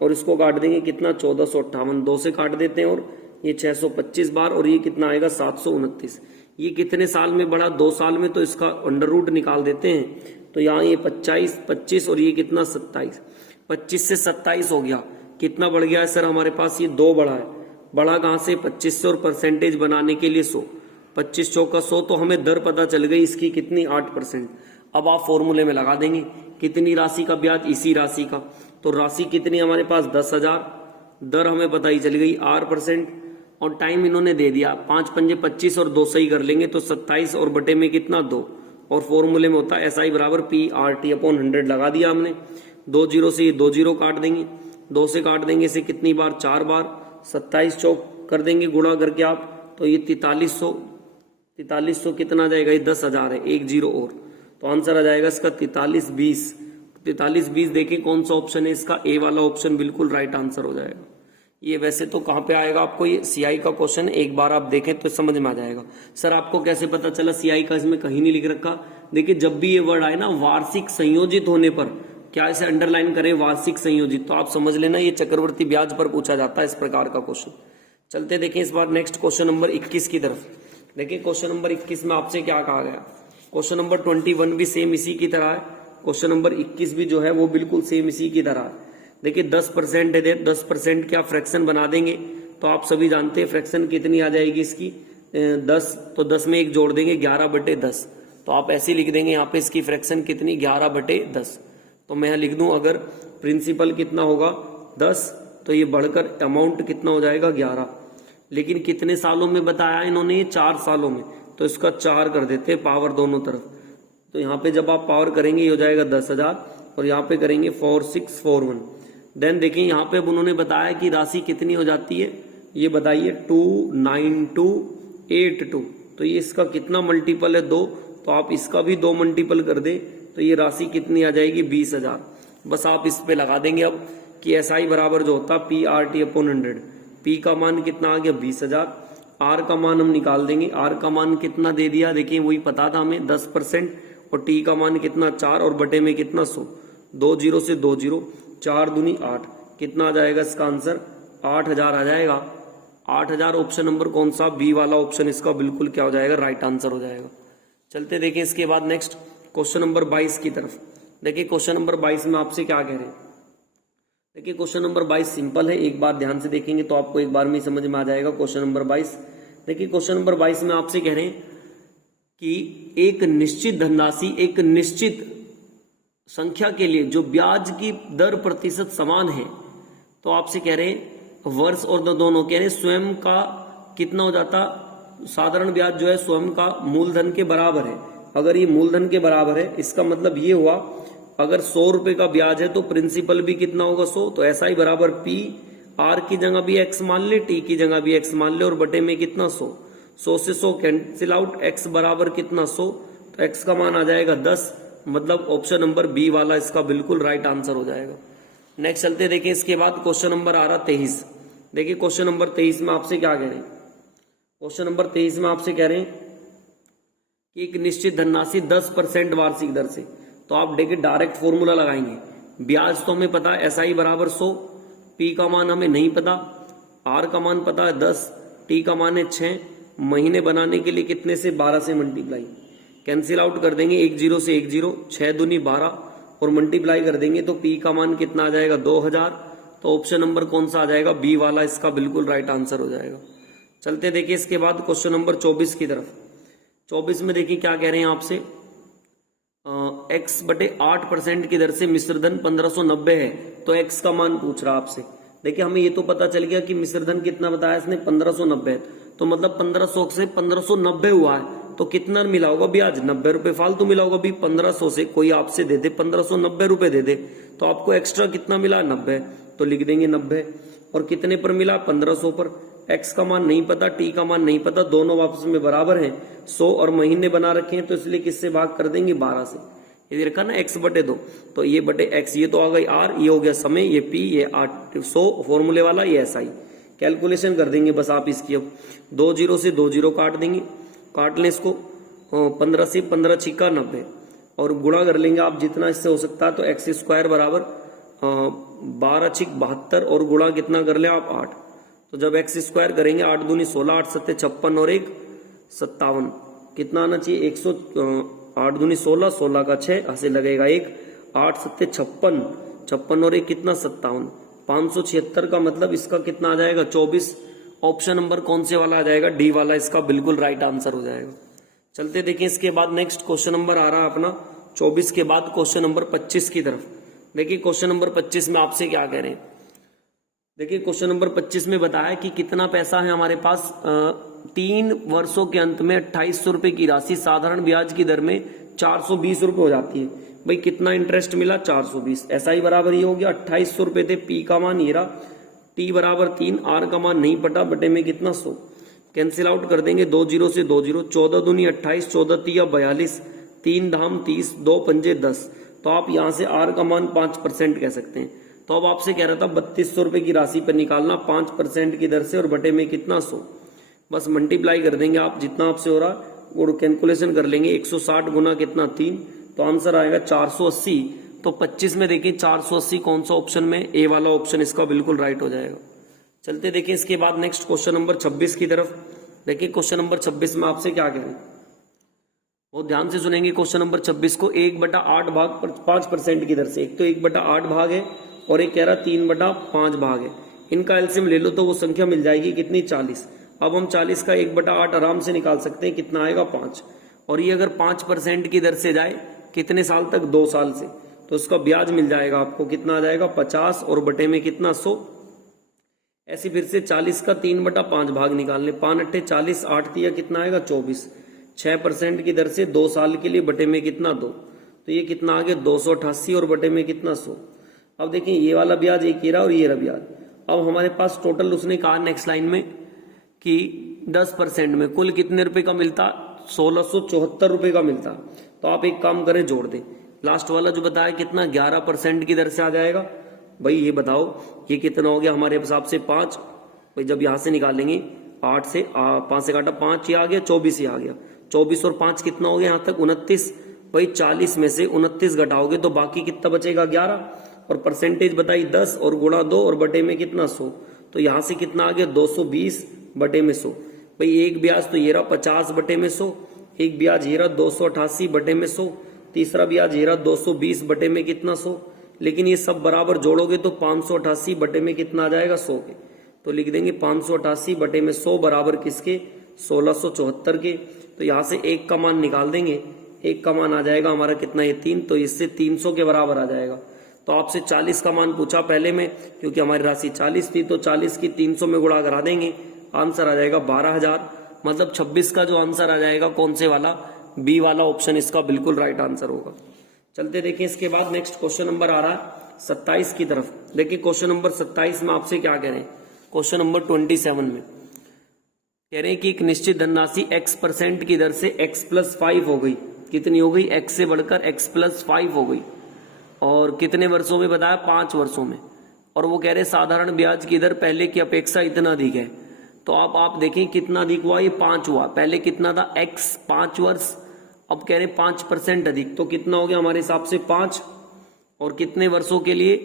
और इसको काट देंगे कितना 1458, 2 से काट देते हैं और ये 625 बार, और ये कितना आएगा 729। ये कितने साल में बढ़ा, 2 साल में, तो इसका अंडर रूट निकाल देते हैं। तो यहाँ ये 25 और ये कितना 27, 25 से 27 हो गया। कितना बढ़ गया है सर हमारे पास, ये 2 बढ़ा है। बढ़ा कहाँ से 25 से, और परसेंटेज बनाने के लिए 100, 25 चौका 100, तो हमें दर पता चल गई इसकी कितनी 8%। अब आप फॉर्मूले में लगा देंगे कितनी राशि का ब्याज, इसी राशि का, तो राशि कितनी हमारे पास 10,000, दर हमें पता ही चल गई 8%, और टाइम इन्होंने दे दिया 5 पंजे 25 और 2 सही कर लेंगे तो 27 और बटे में कितना 2, और फॉर्मूले में होता है SI बराबर PRT/100 लगा दिया हमने। 2 जीरो से ये 2 जीरो काट देंगे, 2 से काट देंगे इसे कितनी बार 4 बार, 27 चौक कर देंगे गुणा करके आप, तो ये 4300 कितना आ जाएगा, ये 10,000 है, 1 0 और, तो आंसर आ जाएगा इसका 4320 देखें कौन सा ऑप्शन है इसका, ए वाला ऑप्शन बिल्कुल राइट आंसर हो जाएगा। ये वैसे तो कहाँ पे आएगा आपको, ये सीआई का क्वेश्चन, एक बार आप देखें तो समझ में आ जाएगा। सर आपको कैसे पता चला सीआई का, इसमें कहीं नहीं लिख रखा। देखिए जब भी ये वर्ड आए ना वार्षिक संयोजित होने पर, क्या इसे अंडरलाइन करें, वार्षिक संयोजित, तो आप समझ लेना ये चक्रवर्ती ब्याज पर पूछा जाता है इस प्रकार का क्वेश्चन। चलते देखें इस बार नेक्स्ट क्वेश्चन नंबर 21 की तरफ। देखिए क्वेश्चन नंबर 21 में आपसे क्या कहा गया, क्वेश्चन नंबर 21 भी सेम इसी की तरह है, क्वेश्चन नंबर 21 भी जो है वो बिल्कुल सेम इसी की तरह है। देखिए 10% है, 10% क्या फ्रैक्शन बना देंगे, तो आप सभी जानते हैं फ्रैक्शन कितनी आ जाएगी इसकी, 10, तो 10 में 1 जोड़ देंगे 11/10, तो आप ऐसे लिख देंगे यहाँ पे इसकी फ्रैक्शन कितनी 11/10। तो मैं यहाँ लिख दूं अगर प्रिंसिपल कितना होगा 10, तो ये बढ़कर अमाउंट कितना हो जाएगा 11, लेकिन कितने सालों में बताया इन्होंने, ये 4 सालों में, तो इसका 4 कर देते हैं पावर दोनों तरफ। तो यहाँ पे जब आप पावर करेंगे ये हो जाएगा 10,000, और यहाँ पे करेंगे 4641। देन देखिए यहाँ पे अब उन्होंने बताया कि राशि कितनी हो जाती है, ये बताइए 29282, तो ये इसका कितना मल्टीपल है 2, तो आप इसका भी 2 मल्टीपल कर दें, तो ये राशि कितनी आ जाएगी 20,000। बस आप इस पे लगा देंगे अब कि SI बराबर जो होता PRT/100, P का मान कितना आ गया 20,000, R का मान हम निकाल देंगे, R का मान कितना दे दिया, देखिए वही पता था हमें 10%, और T का मान कितना 4 और बटे में कितना 100, 2 0 से 2 0, 4 दूनी 8, कितना आ जाएगा इसका आंसर 8,000 आ जाएगा। 8,000 ऑप्शन नंबर कौन सा, बी वाला ऑप्शन इसका बिल्कुल क्या हो जाएगा, राइट आंसर हो जाएगा। चलते देखें इसके बाद नेक्स्ट क्वेश्चन नंबर 22 की तरफ। देखिए क्वेश्चन नंबर 22 में आपसे क्या कह रहे हैं, देखिए क्वेश्चन नंबर 22 सिंपल है, एक बार ध्यान से देखेंगे तो आपको एक बार में समझ में आ जाएगा। क्वेश्चन नंबर 22, देखिए क्वेश्चन नंबर 22 में आपसे कह रहे हैं कि एक निश्चित धनराशि एक निश्चित संख्या के लिए जो ब्याज की दर प्रतिशत समान है, तो आपसे कह रहे हैं वर्ष और दोनों कह रहे हैं स्वयं का कितना हो जाता, साधारण ब्याज जो है स्वयं का मूलधन के बराबर है। अगर ये मूलधन के बराबर है इसका मतलब ये हुआ अगर 100 रुपए का ब्याज है तो प्रिंसिपल भी कितना होगा 100, तो SI बराबर P, R की जगह भी X मान ले, T की जगह भी X मान ले, और बटे में कितना 100, 100 से 100 कैंसिल आउट, X बराबर कितना 100, तो X का मान आ जाएगा 10, मतलब ऑप्शन नंबर बी वाला इसका बिल्कुल राइट आंसर हो जाएगा। नेक्स्ट चलते देखिए इसके बाद क्वेश्चन नंबर आ रहा 23। देखिए क्वेश्चन नंबर 23 में आपसे क्या कह रहे हैं, क्वेश्चन नंबर 23 में आपसे कह रहे हैं कि एक निश्चित धनराशि 10% वार्षिक दर से, तो आप देखिए डायरेक्ट फॉर्मूला लगाएंगे, ब्याज तो हमें पता है SI बराबर 100, P का मान हमें नहीं पता, R का मान पता है 10, T का मान है 6, महीने बनाने के लिए कितने से 12 से मल्टीप्लाई, कैंसिल आउट कर देंगे 1 0 से 1 0, 6 दूनी 12, और मल्टीप्लाई कर देंगे तो P का मान कितना आ जाएगा 2000, तो ऑप्शन नंबर कौन सा आ जाएगा, बी वाला इसका बिल्कुल राइट आंसर हो जाएगा। चलते देखिए इसके बाद क्वेश्चन नंबर 24 की तरफ। 24 में देखिए क्या कह रहे हैं आपसे, X/8% की दर से मिश्रधन 1590 है, तो X का मान पूछ रहा आपसे। देखिए हमें ये तो पता चल गया कि मिश्रधन कितना बताया इसने 1590, तो मतलब 1500 से 1590 हुआ है, तो कितना मिला होगा ब्याज, 90 रुपए फालतू मिला होगा। भी 1500 से कोई आपसे दे दे 1590 रुपए दे दे, तो आपको एक्स्ट्रा कितना मिला 90, तो लिख देंगे 90, और कितने पर मिला 1500 पर। X का मान नहीं पता, T का मान नहीं पता, दोनों आपस में बराबर हैं, 100 और महीने बना रखे हैं, तो इसलिए किससे भाग कर देंगे 12 से, ये रखा ना X/2, तो ये बटे X, ये तो आ गई R, ये हो गया समय, ये P, ये 100 फॉर्मूले वाला, ये SI। कैलकुलेशन कर देंगे बस आप इसकी, अब 2 0 से 2 0 काट देंगे, काट लें इसको, 15 से 15 छिक्का 90, और गुणा कर लेंगे आप जितना इससे हो सकता है, तो X² बराबर 12 छिक 72, और गुणा कितना कर ले आप 8, तो जब X² करेंगे 8 दूनी 16, 8 सत्ते 56 और 1 57, कितना आना चाहिए 100, 8 दूनी 16, 16 का 6 ऐसे लगेगा 1, 8 सत्ते 56, 56 और 1 कितना 57, 576 का मतलब इसका कितना आ जाएगा 24। ऑप्शन नंबर कौन से वाला आ जाएगा, डी वाला इसका बिल्कुल राइट आंसर हो जाएगा। चलते देखिए इसके बाद नेक्स्ट क्वेश्चन नंबर आ रहा है अपना 24 के बाद क्वेश्चन नंबर 25 की तरफ। देखिए क्वेश्चन नंबर 25 में आपसे क्या कह रहे हैं, देखिए क्वेश्चन नंबर 25 में बताया कि कितना पैसा है हमारे पास, 3 वर्षों के अंत में 2800 रुपए की राशि साधारण ब्याज की दर में 420 रुपए हो जाती है। भाई कितना इंटरेस्ट मिला 420, SI बराबर ये हो गया 2800 रुपए थे, P का मान ये रहा, t बराबर 3, r का मान नहीं पता, बटे में कितना 100, कैंसिल आउट कर देंगे 2 जीरो से 2 जीरो, 14 दूनी 28, 14 तिया 42, 3 धाम 30, 2 पंजे 10। तो आप यहाँ से r का मान 5% कह सकते हैं। तो अब आपसे कह रहा था 3200 रुपए की राशि पर निकालना 5% की दर से और बटे में कितना 100। बस मल्टीप्लाई कर देंगे आप, जितना आपसे हो रहा और कैलकुलेशन कर लेंगे। 160 गुना कितना 3, तो आंसर आएगा 480। तो 25 में देखिए 480 कौन सा ऑप्शन में, ए वाला ऑप्शन इसका बिल्कुल राइट हो जाएगा। चलते देखिए इसके बाद नेक्स्ट क्वेश्चन नंबर 26 की तरफ। देखिए क्वेश्चन नंबर 26 में आपसे क्या कह रहे हैं, बहुत ध्यान से सुनेंगे क्वेश्चन नंबर 26 को। 1/8 भाग 5% की दर से, एक तो 1/8 भाग है और एक कह रहा 3/5 भाग है। इनका एलसीएम ले लो तो वो संख्या मिल जाएगी कितनी, 40। अब हम 40 का 1/8 आराम से निकाल सकते हैं, कितना आएगा 5। और ये अगर 5% की दर से जाए कितने साल तक, 2 साल से, तो इसका ब्याज मिल जाएगा आपको, कितना आ जाएगा 50 और बटे में कितना 100। ऐसे फिर से 40 का 3/5 भाग निकालने, 5 अट्ठे 40, 8 तिया कितना आएगा 24, 6% की दर से 2 साल के लिए, बटे में कितना 2। तो ये कितना आ गया 288 और बटे में कितना 100। अब देखिए ये वाला ब्याज एक ही रहा और ये रहा ब्याज। अब हमारे पास टोटल उसने कहा नेक्स्ट लाइन में कि 10% में कुल कितने रुपए का मिलता, 1674 रुपए का मिलता। तो आप एक काम करें, जोड़ दें। लास्ट वाला जो बताया कितना 11% की दर से आ जाएगा। भाई ये बताओ ये कितना हो गया हमारे हिसाब से 5। भाई जब यहां से निकालेंगे 8 से 5 से काटा 5 ये आ गया, 24 ये आ गया, 24 और 5 कितना हो गया यहाँ तक 29। भाई 40 में से 29 घटाओगे तो बाकी कितना बचेगा 11, और परसेंटेज बताई 10 और गुणा 2 और बटे में कितना 100। तो यहां से कितना आ गया 220 बटे में 100। भाई एक ब्याज तो ये रहा 50 बटे में 100, एक ब्याज ये रहा 288 बटे में 100, तीसरा ब्याज ये रहा 220 बटे में कितना 100। लेकिन ये सब बराबर जोड़ोगे तो 588 बटे में कितना आ जाएगा 100 के। तो लिख देंगे 588 बटे में 100 बराबर किसके, 1674 के। तो यहां से एक का मान निकाल देंगे, एक का मान आ जाएगा हमारा कितना, ये 3, तो इससे 300 के बराबर आ जाएगा। तो आपसे 40 का मान पूछा पहले में, क्योंकि हमारी राशि 40 थी, तो 40 की 300 में गुणा करा देंगे, आंसर आ जाएगा 12,000। मतलब 26 का जो आंसर आ जाएगा कौन से वाला, बी वाला ऑप्शन इसका बिल्कुल राइट आंसर होगा। चलते देखिए इसके बाद नेक्स्ट क्वेश्चन नंबर आ रहा है 27 की तरफ। देखिए क्वेश्चन नंबर 27 में आपसे क्या कह रहे हैं, क्वेश्चन नंबर 27 में कह रहे हैं कि एक निश्चित धनराशि x% की दर से x+5 हो गई। कितनी हो गई, x से बढ़कर x+5 हो गई। और कितने वर्षों में बताया, 5 वर्षों में। और वो कह रहे साधारण ब्याज की दर पहले की अपेक्षा इतना अधिक है। तो आप देखें कितना अधिक हुआ, ये 5 हुआ। पहले कितना था x 5 वर्ष, अब कह रहे 5% अधिक। तो कितना हो गया हमारे हिसाब से 5, और कितने वर्षों के लिए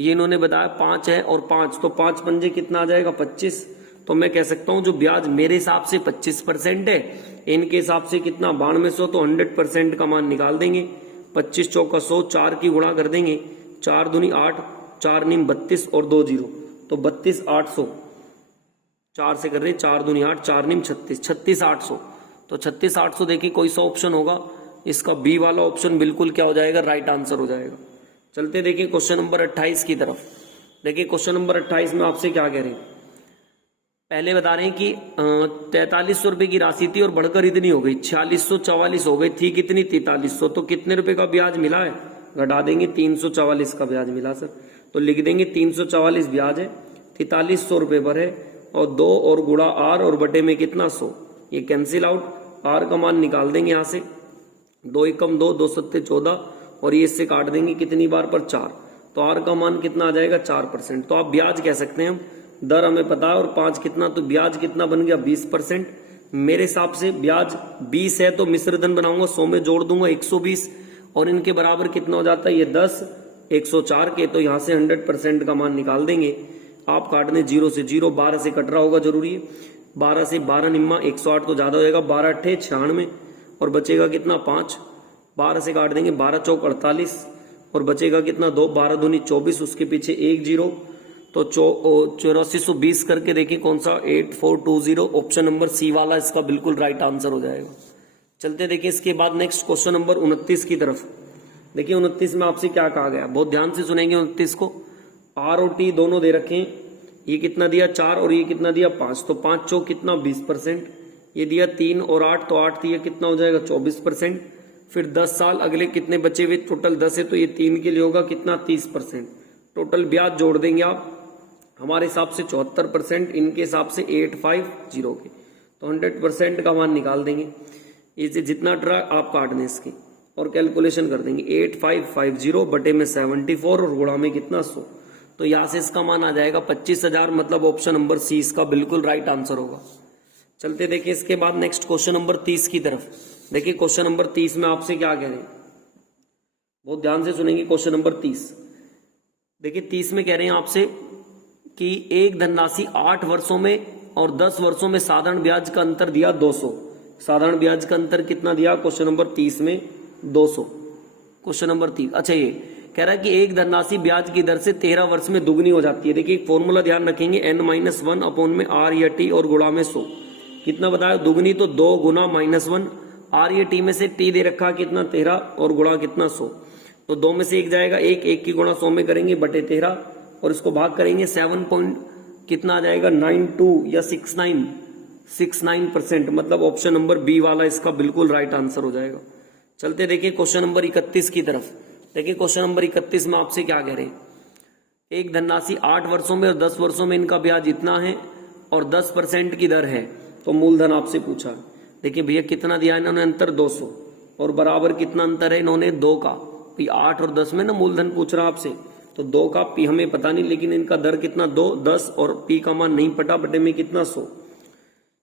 ये इन्होंने बताया 5 है और 5, तो 5 पंजे कितना आ जाएगा 25। तो मैं कह सकता हूं जो ब्याज मेरे हिसाब से 25% है, इनके हिसाब से कितना 9200, तो 100% का मान निकाल देंगे। 25 चौका 100, 4 की गुणा कर देंगे, 4 दूनी 8, 4 नीम 32 और 2 जीरो, तो 32,800। 4 से कर रहे 4 दूनी 8, 4 नीम 36, 36,800। तो 36,800 देखिए कोई सा ऑप्शन होगा, इसका बी वाला ऑप्शन बिल्कुल क्या हो जाएगा, राइट आंसर हो जाएगा। चलते देखिए क्वेश्चन नंबर 28 की तरफ। देखिए क्वेश्चन नंबर 28 में आपसे क्या कह रहे हैं, पहले बता रहे हैं कि 4300 रुपए की राशि थी और बढ़कर इतनी हो गई 4644 हो गई, थी कितनी 4300। तो कितने रुपए का ब्याज मिला है, घटा देंगे 344 का ब्याज मिला सर। तो लिख देंगे 344 ब्याज है, 4300 रुपए पर है, और 2 और गुणा आर और बटे में कितना 100। ये कैंसिल आउट, आर का मान निकाल देंगे यहां से, 2 एकम 2, 2 सत्ते 14, और ये इससे काट देंगे कितनी बार पर 4। तो आर का मान कितना आ जाएगा 4%। तो आप ब्याज कह सकते हैं हम, दर हमें पता है, और 5 कितना, तो ब्याज कितना बन गया 20%। मेरे हिसाब से ब्याज 20 है तो मिश्र धन बनाऊंगा, 100 में जोड़ दूंगा 120, और इनके बराबर कितना हो जाता है ये 10, 104 के। तो यहां से 100% का मान निकाल देंगे। आप काट दें 0 से 0, 12 से कट रहा होगा जरूरी है, 12 से 12 निम्मा 108 तो ज्यादा हो जाएगा, 12 अट्ठे 96, और बचेगा कितना 5। 12 से काट देंगे, 12 चौक 48, और बचेगा कितना 2, 12 दूनी 24, उसके पीछे 1 जीरो, तो 8420 करके देखिए कौन सा 8420, ऑप्शन नंबर सी वाला इसका बिल्कुल राइट आंसर हो जाएगा। चलते देखिए इसके बाद नेक्स्ट क्वेश्चन नंबर 29 की तरफ। देखिए 29 में आपसे क्या कहा गया, बहुत ध्यान से सुनेंगे 29 को। आर और टी दोनों दे रखे हैं, ये कितना दिया 4 और ये कितना दिया 5, तो 5 चौक कितना 20%, ये दिया 3 और 8, तो 8 दिया कितना हो जाएगा 24%। फिर 10 साल अगले कितने बचे हुए, टोटल 10 है तो ये 3 के लिए होगा कितना 30%। टोटल ब्याज जोड़ देंगे आप, हमारे हिसाब से 74%, इनके हिसाब से 850 के, तो 100% का मान निकाल देंगे। इसे जितना ट्रा आप काट दें इसकी और कैलकुलेशन कर देंगे 8550 बटे में 74 और गुणा में कितना 100, तो यहां से इसका मान आ जाएगा 25,000, मतलब ऑप्शन नंबर सी इसका बिल्कुल राइट आंसर होगा। चलते देखिए इसके बाद नेक्स्ट क्वेश्चन नंबर 30 की तरफ। देखिए क्वेश्चन नंबर 30 में आपसे क्या कह रहे हैं, बहुत ध्यान से सुनेंगे। क्वेश्चन नंबर 30 देखिए 30 में कह रहे हैं आपसे कि एक धनराशि 8 वर्षों में और 10 वर्षों में साधारण ब्याज का अंतर दिया 200। साधारण ब्याज का अंतर कितना दिया क्वेश्चन नंबर 30 में, 200। क्वेश्चन नंबर 30 अच्छा ये कह रहा है कि एक धनराशि ब्याज की दर से 13 वर्ष में दुगनी हो जाती है। देखिए एक फॉर्मूला ध्यान रखेंगे, n-1 अपॉन में r या t और गुणा में 100। कितना बताया दुगनी, तो 2 गुना -1, r या t में से t दे रखा कितना 13 और गुणा कितना 100, तो 2 में से 1 जाएगा, 1 की गुणा 100 में करेंगे बटे 13 और इसको भाग करेंगे 7 पॉइंट कितना आ जाएगा 92 या 69%, मतलब ऑप्शन नंबर बी वाला इसका बिल्कुल राइट आंसर हो जाएगा। चलते देखिए क्वेश्चन नंबर 31 की तरफ। देखिए क्वेश्चन नंबर 31 में आपसे क्या कह रहे हैं, एक धनराशि 8 वर्षों में और 10 वर्षों में इनका ब्याज इतना है और 10% की दर है, तो मूलधन आपसे पूछा। देखिए भैया कितना दिया इन्होंने अंतर 200 और बराबर कितना अंतर है इन्होंने 2 का, 8 और 10 में ना मूलधन पूछ रहा आपसे, तो 2 का पी हमें पता नहीं, लेकिन इनका दर कितना 2, 10 और पी का मान नहीं पटा, बटे में कितना 100,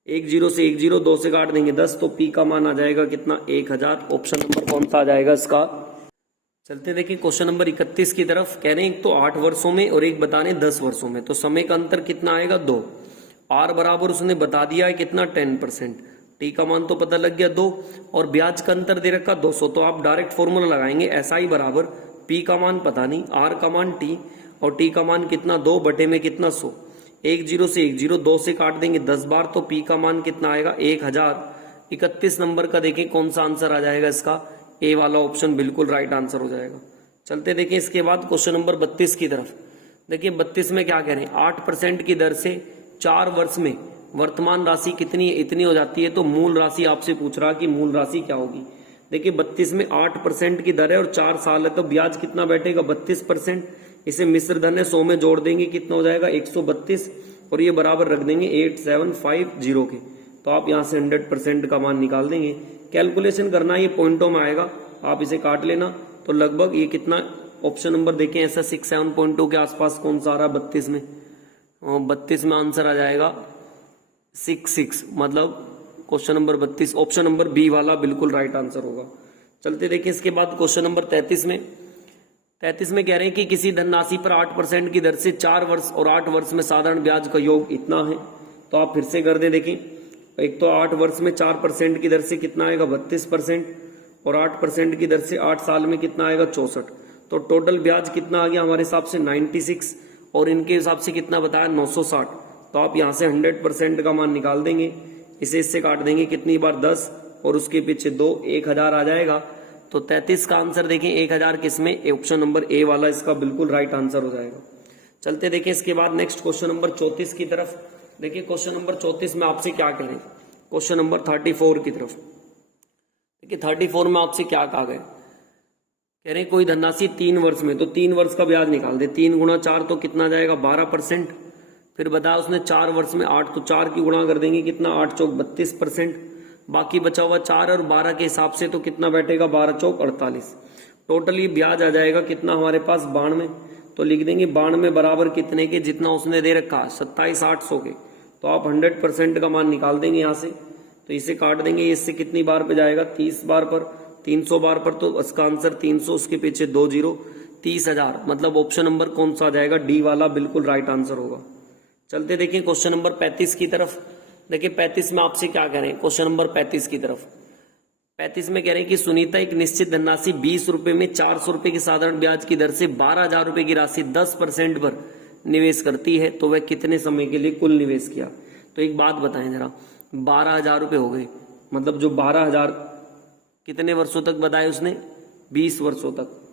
1 0 से 1 0 2 से काट देंगे 10, तो पी का मान आ जाएगा कितना 1000। ऑप्शन नंबर कौन सा आ जाएगा इसका। चलते देखिए क्वेश्चन नंबर 31 की तरफ। कह रहे हैं एक तो 8 वर्षों में और एक बता रहे 10 वर्षों में, तो समय का अंतर कितना आएगा 2, आर बराबर उसने बता दिया है कितना 10%, टी का मान तो पता लग गया 2 और ब्याज का अंतर दे रखा 200, तो आप डायरेक्ट फॉर्मूला लगाएंगे SI बराबर पी का मान पता नहीं, आर का मान टी और टी का मान कितना 2 बटे में कितना 100, 1 0 से 1 0 2 से काट देंगे 10 बार, तो पी का मान कितना आएगा 1000। 31 नंबर का देखिए कौन सा आंसर आ जाएगा इसका, ए वाला ऑप्शन बिल्कुल राइट आंसर हो जाएगा। चलते देखिए इसके बाद क्वेश्चन नंबर 32 की तरफ। देखिए 32 में क्या कह रहे हैं, 8% की दर से 4 वर्ष में वर्तमान राशि कितनी इतनी हो जाती है, तो मूल राशि आपसे पूछ रहा कि मूल राशि क्या होगी। देखिए 32 में 8% की दर है और 4 साल है, तो ब्याज कितना बैठेगा 32%। इसे मिश्र धन है 100 में जोड़ देंगे कितना हो जाएगा 132 और ये बराबर रख देंगे 8750 के, तो आप यहाँ से 100% का मान निकाल देंगे। कैलकुलेशन करना ये पॉइंटों में आएगा, आप इसे काट लेना, तो लगभग ये कितना ऑप्शन नंबर देखें ऐसा 67.2 के आसपास कौन सा आ रहा है 32 में, 32 में आंसर आ जाएगा 66, मतलब question number 32 option number B वाला बिल्कुल राइट आंसर होगा। चलते देखिए इसके बाद क्वेश्चन नंबर 33 में। 33 में कह रहे हैं कि किसी धनराशि पर 8% की दर से 4 वर्ष और 8 वर्ष में साधारण ब्याज का योग इतना है, तो आप फिर से कर दें। देखें एक तो 8 वर्ष में 4% की दर से कितना आएगा 32% और 8% की दर से 8 साल में कितना आएगा 64, तो टोटल ब्याज कितना आ गया हमारे हिसाब से 96 और इनके हिसाब से कितना बताया 960, तो आप यहाँ से 100% का मान निकाल देंगे। इसे इससे काट देंगे कितनी बार 10 और उसके पीछे 2, 1000 आ जाएगा, तो 33 का आंसर देखें 1000 किसमें, ऑप्शन नंबर ए वाला इसका बिल्कुल राइट आंसर हो जाएगा। चलते देखिए इसके बाद नेक्स्ट क्वेश्चन नंबर 34 की तरफ। देखिए क्वेश्चन नंबर 34 में आपसे क्या कह रहे हैं, क्वेश्चन नंबर 34 की तरफ। देखिए 34 में आपसे क्या कहा गया, कह रहे हैं कोई धनराशि 3 वर्ष में, तो 3 वर्ष का ब्याज निकाल दे, 3 गुणा 4 तो कितना जाएगा 12%, फिर बताया उसने 4 वर्ष में 8, तो 4 की गुणा कर देंगे कितना 8 चौक 32%, बाकी बचा हुआ 4 और 12 के हिसाब से तो कितना बैठेगा 12 चौक 48, टोटल ये ब्याज आ जाएगा कितना हमारे पास 92, तो लिख देंगे 92 बराबर कितने के, जितना उसने दे रखा 27,800 के, तो आप 100% का मान निकाल देंगे यहाँ से, तो इसे काट देंगे, इससे कितनी बार पे जाएगा 30 बार पर, 300 बार पर, तो इसका आंसर 300 उसके पीछे 2 0 30,000, मतलब ऑप्शन नंबर कौन सा आ जाएगा, डी वाला बिल्कुल राइट आंसर होगा। चलते देखिए क्वेश्चन नंबर 35 की तरफ। देखिए 35 में आपसे क्या कह रहे हैं, क्वेश्चन नंबर 35 की तरफ। 35 में कह रहे हैं कि सुनीता एक निश्चित धनराशि 20 रुपए में 400 रुपए की साधारण ब्याज की दर से 12,000 रुपए की राशि 10% पर निवेश करती है, तो वह कितने समय के लिए कुल निवेश किया। तो एक बात बताएं जरा, 12,000 रुपए हो गए, मतलब जो 12,000 कितने वर्षों तक बताए उसने 20 वर्षों तक,